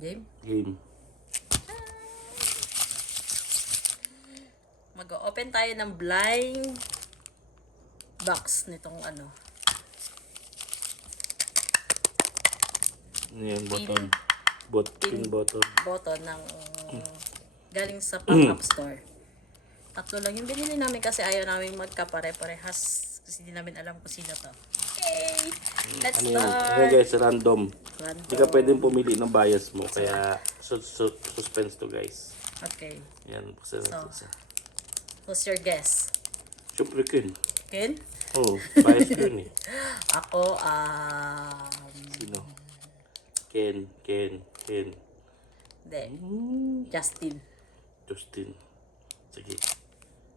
Game? Game. Mag-open tayo ng blind box nitong ano. Ano yan? Button. Pin button. Button ng galing sa pop-up store. Tatlo lang yung binili namin kasi ayaw namin magkapare-parehas kasi hindi namin alam kung sino to. Okay, let's Ano yan? start. Ano guys, random. Random. Hindi ka pwedeng pumili ng bias mo. Kaya suspense to guys. Okay, Yan. Buksan natin So. siya. who's your guess? Siyempre Ken. Ken? Oh, bias ko yun eh. Ako, Sino? Ken. hindi. Justin. Justin. Sige.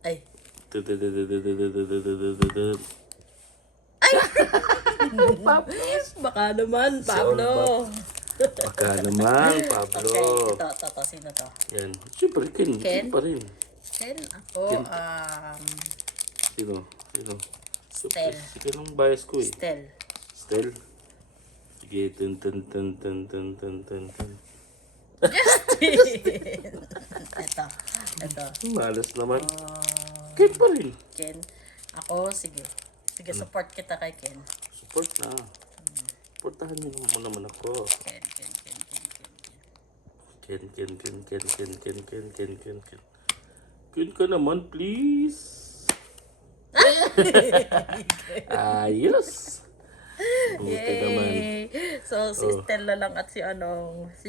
Ay. Baka naman, Pablo. Baka naman, Pablo. Okay, ito, sino to? Yan. Siyempre Ken. Ken? Sino pa rin? Ken, ako, Sino? Stel. Sige nung bias ko eh. Stel. Sige. Ten. Justin! ito. Malas naman. Ken pa rin. Ken. Ako, sige. Sige, support kita kay Ken. Support na. Supportahan niyo mo naman ako. Ken. Ken. Ken ka naman, please. Ayos. Buti naman. Yay! So, si Stella lang at si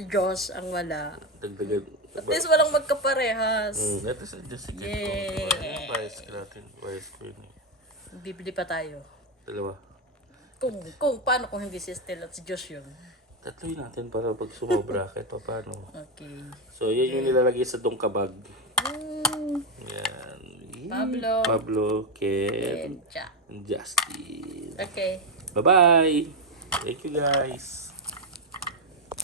Josh ang wala. Dagdagan. At least walang magkaparehas. Ito sa Jessica. Yay! Bias ko natin. Bias ko yun eh. Bibili pa tayo. Dalawa. Paano kung hindi si Stella at si Josh yun? Tatloy natin para pag sumobra kahit pa paano. Okay. So, yan yung nilalagay sa dongkabag. Yan. Pablo, Ken, Ken, Jack. and Justin. Okay. Bye-bye. Thank you guys.